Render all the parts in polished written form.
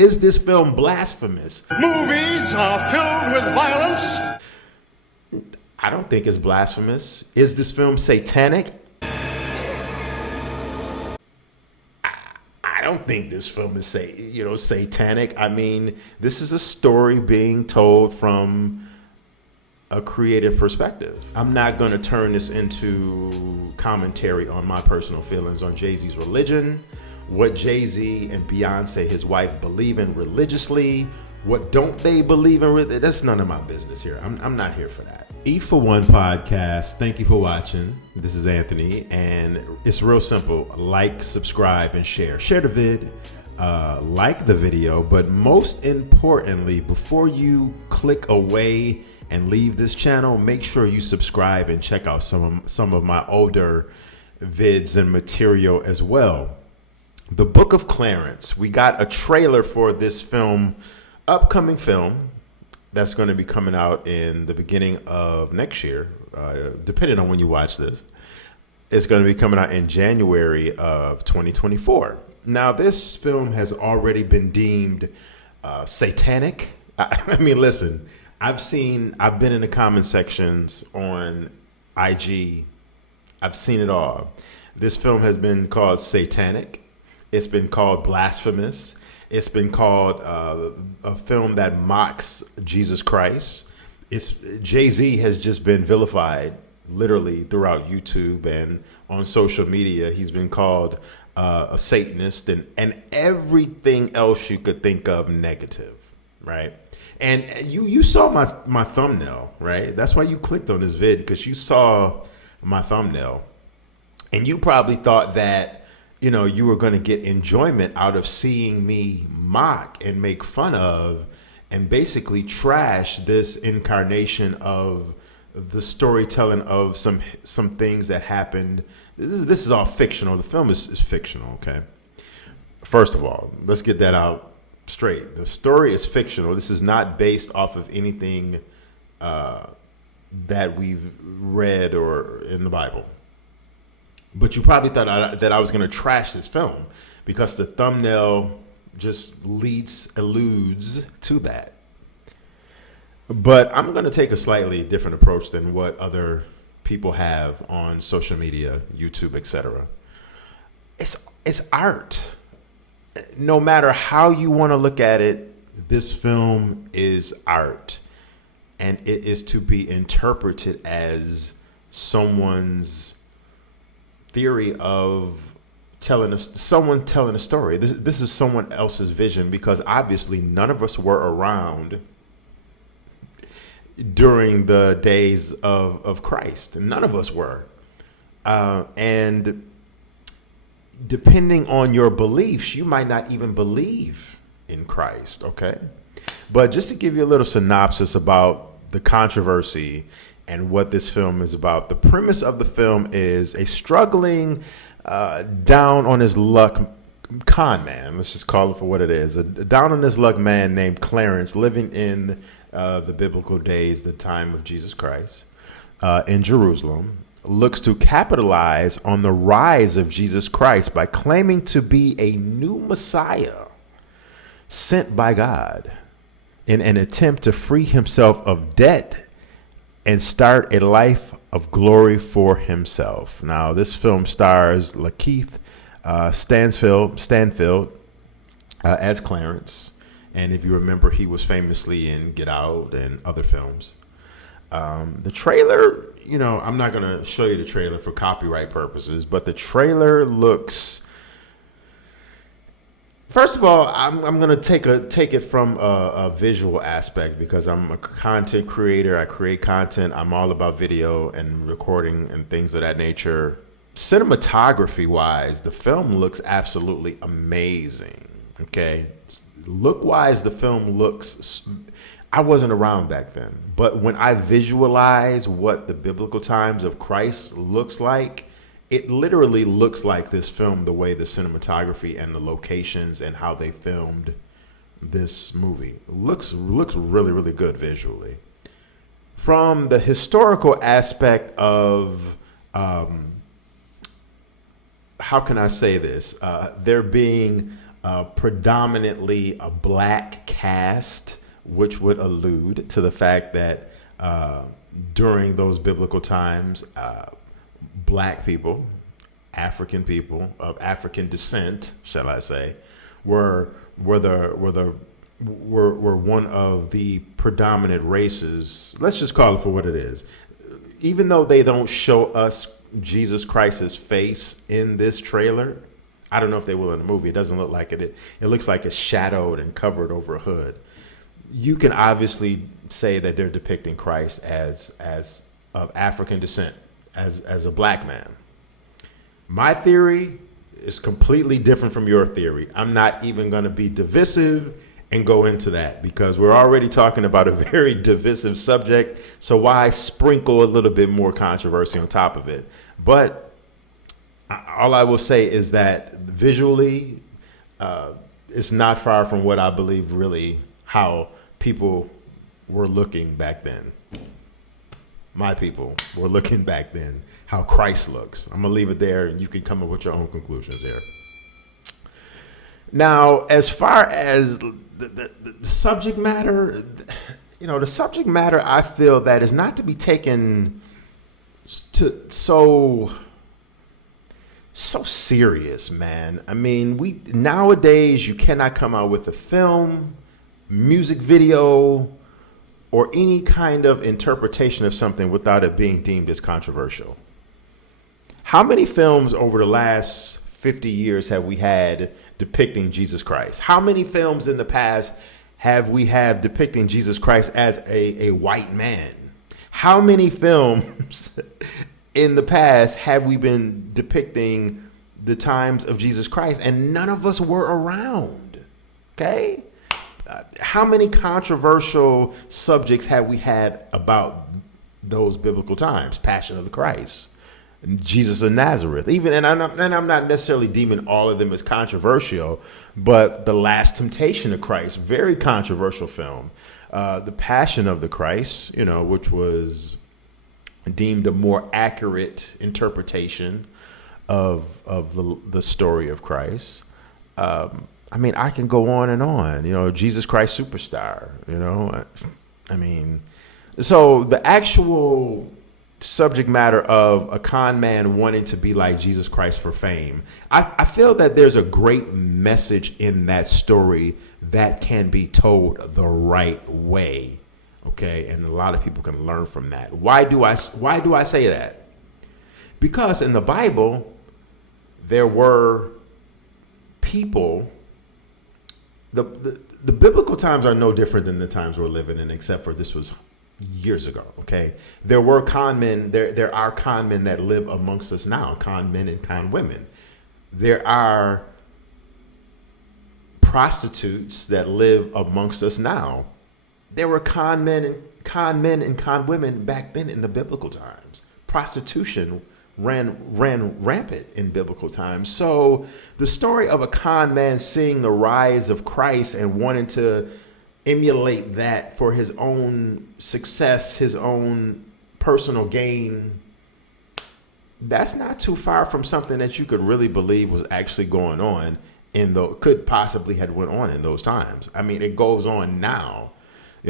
Is this film blasphemous? Movies are filled with violence. I don't think it's blasphemous. Is this film satanic? I don't think this film is satanic. I mean, this is a story being told from a creative perspective. I'm not going to turn this into commentary on my personal feelings on Jay-Z's religion, what Jay-Z and Beyonce, his wife, believe in religiously. What don't they believe in? That's none of my business here. I'm not here for that. E for One podcast. Thank you for watching. This is Anthony, and it's real simple. Like, subscribe, and share. Share the vid. Like the video, but most importantly, before you click away and leave this channel, make sure you subscribe and check out some of my older vids and material as well. The Book of Clarence. We got a trailer for this film, upcoming film, that's going to be coming out in the beginning of next year, depending on when you watch this. It's going to be coming out in January of 2024. Now, this film has already been deemed satanic. I mean, listen, I've been in the comment sections on IG. I've seen it all. This film has been called satanic. It's been called blasphemous. It's been called a film that mocks Jesus Christ. Jay-Z has just been vilified literally throughout YouTube and on social media. He's been called a Satanist and everything else you could think of negative, right? And you saw my thumbnail, right? That's why you clicked on this vid, because you saw my thumbnail. And you probably thought that, you were going to get enjoyment out of seeing me mock and make fun of and basically trash this incarnation of the storytelling of some things that happened. This is all fictional. The film is fictional, okay? First of all, let's get that out straight. The story is fictional. This is not based off of anything that we've read or in the Bible. But you probably thought that I was going to trash this film because the thumbnail just alludes to that. But I'm going to take a slightly different approach than what other people have on social media, YouTube, etc. It's art. No matter how you want to look at it, this film is art. And it is to be interpreted as someone's theory of someone telling a story. This is someone else's vision, because obviously none of us were around during the days of Christ. None of us were. And depending on your beliefs, you might not even believe in Christ, okay? But just to give you a little synopsis about the controversy and what this film is about. The premise of the film is a struggling, down on his luck con man. Let's just call it for what it is. A down on his luck man named Clarence, living in the biblical days, the time of Jesus Christ, in Jerusalem, looks to capitalize on the rise of Jesus Christ by claiming to be a new Messiah sent by God in an attempt to free himself of debt and start a life of glory for himself. Now, this film stars Lakeith Stanfield as Clarence. And if you remember, he was famously in Get Out and other films. The trailer, I'm not going to show you the trailer for copyright purposes, but the trailer looks... First of all, I'm going to take it from a visual aspect, because I'm a content creator. I create content. I'm all about video and recording and things of that nature. Cinematography wise, the film looks absolutely amazing. Okay. Look wise, the film looks, I wasn't around back then, but when I visualize what the biblical times of Christ looks like, it literally looks like this film, the way the cinematography and the locations and how they filmed this movie looks really, really good visually. From the historical aspect of, how can I say this? There being predominantly a black cast, which would allude to the fact that during those biblical times, black people, African people of African descent, shall I say, were one of the predominant races. Let's just call it for what it is. Even though they don't show us Jesus Christ's face in this trailer, I don't know if they will in the movie. It doesn't look like it. It looks like it's shadowed and covered over a hood. You can obviously say that they're depicting Christ as of African descent, as a black man. My theory is completely different from your theory. I'm not even going to be divisive and go into that because we're already talking about a very divisive subject. So why sprinkle a little bit more controversy on top of it? But all I will say is that visually, it's not far from what I believe really how people were looking back then. My people were looking back then, how Christ looks. I'm going to leave it there and you can come up with your own conclusions there. Now, as far as the subject matter, the subject matter, I feel that is not to be taken so serious, man. I mean, nowadays you cannot come out with a film, music video, or any kind of interpretation of something without it being deemed as controversial. How many films over the last 50 years have we had depicting Jesus Christ? How many films in the past have we had depicting Jesus Christ as a white man? How many films in the past have we been depicting the times of Jesus Christ and none of us were around? Okay? How many controversial subjects have we had about those biblical times? Passion of the Christ, Jesus of Nazareth, and I'm not necessarily deeming all of them as controversial, but The Last Temptation of Christ, very controversial film. The Passion of the Christ, which was deemed a more accurate interpretation of the story of Christ. I mean, I can go on and on, Jesus Christ Superstar, so the actual subject matter of a con man wanting to be like Jesus Christ for fame, I feel that there's a great message in that story that can be told the right way. Okay. And a lot of people can learn from that. Why do I say that? Because in the Bible, there were people. The biblical times are no different than the times we're living in, except for this was years ago. Okay. There were con men. There are con men that live amongst us now, con men and con women. There are prostitutes that live amongst us now. There were con men and con women back then in the biblical times. Prostitution ran rampant in biblical times. So the story of a con man seeing the rise of Christ and wanting to emulate that for his own success, his own personal gain, that's not too far from something that you could really believe was actually going on could possibly had went on in those times. I mean, it goes on now.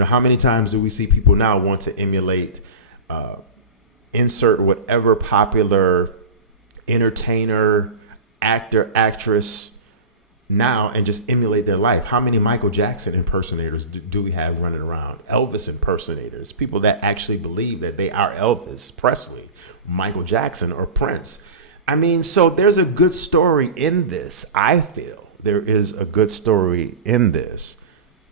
How many times do we see people now want to emulate, insert whatever popular entertainer, actor, actress now and just emulate their life? How many Michael Jackson impersonators do we have running around? Elvis impersonators, people that actually believe that they are Elvis Presley, Michael Jackson, or Prince. I mean, so there's a good story in this. I feel there is a good story in this.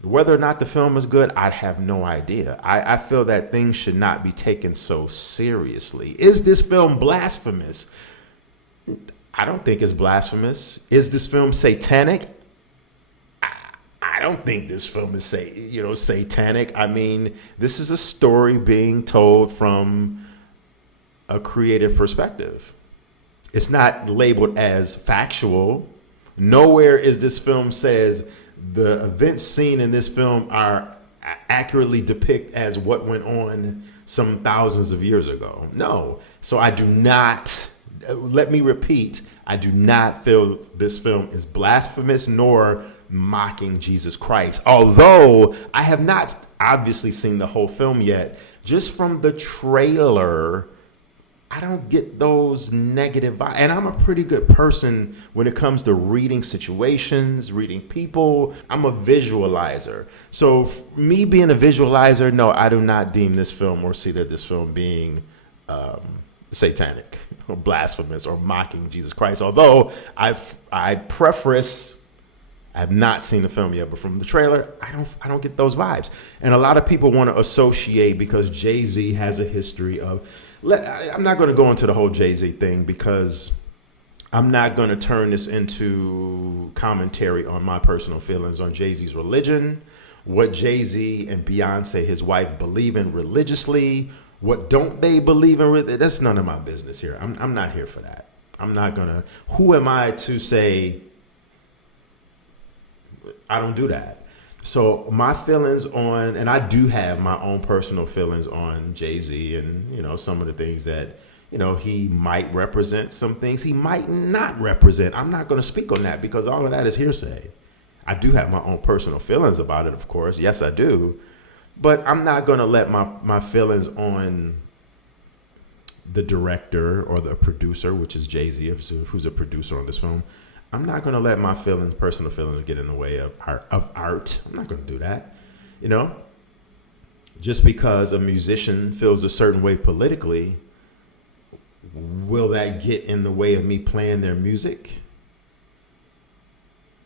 Whether or not the film is good, I have no idea. I feel that things should not be taken so seriously. Is this film blasphemous? I don't think it's blasphemous. Is this film satanic? I don't think this film is satanic. I mean, this is a story being told from a creative perspective. It's not labeled as factual. Nowhere is this film says the events seen in this film are accurately depict as what went on some thousands of years ago. No. So I do not Let me repeat, I do not feel this film is blasphemous nor mocking Jesus Christ. Although I have not obviously seen the whole film yet, just from the trailer, I don't get those negative vibes. And I'm a pretty good person when it comes to reading situations, reading people. I'm a visualizer. So me being a visualizer, no, I do not deem this film or see that this film being satanic or blasphemous or mocking Jesus Christ. Although I preface, I have not seen the film yet, but from the trailer, I don't get those vibes. And a lot of people want to associate because Jay-Z has a history of. I'm not going to go into the whole Jay-Z thing because I'm not going to turn this into commentary on my personal feelings on Jay-Z's religion, what Jay-Z and Beyonce, his wife, believe in religiously. What don't they believe in? That's none of my business here. I'm not here for that. I'm not going to. Who am I to say I don't do that? So my feelings on, and I do have my own personal feelings on Jay-Z and, some of the things that, he might represent, some things he might not represent. I'm not going to speak on that because all of that is hearsay. I do have my own personal feelings about it, of course. Yes, I do. But I'm not going to let my feelings on the director or the producer, which is Jay-Z, who's a producer on this film. I'm not going to let my personal feelings get in the way of art. I'm not going to do that. Just because a musician feels a certain way politically, will that get in the way of me playing their music?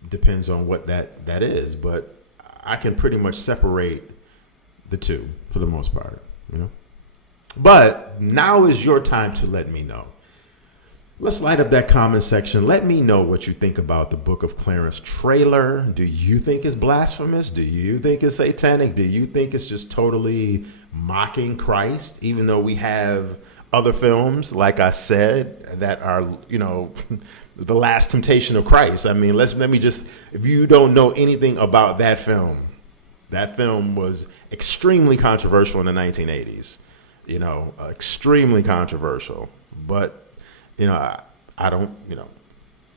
Depends on what that is. But I can pretty much separate the two for the most part, But now is your time to let me know. Let's light up that comment section. Let me know what you think about the Book of Clarence trailer. Do you think it's blasphemous? Do you think it's satanic? Do you think it's just totally mocking Christ? Even though we have other films, like I said, that are, The Last Temptation of Christ. I mean, let me just, if you don't know anything about that film was extremely controversial in the 1980s. Extremely controversial. But I don't,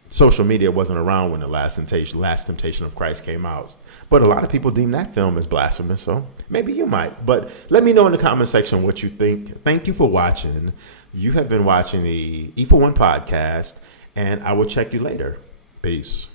social media wasn't around when the Last Temptation of Christ came out. But a lot of people deem that film as blasphemous, so maybe you might. But let me know in the comment section what you think. Thank you for watching. You have been watching the E for One podcast, and I will check you later. Peace.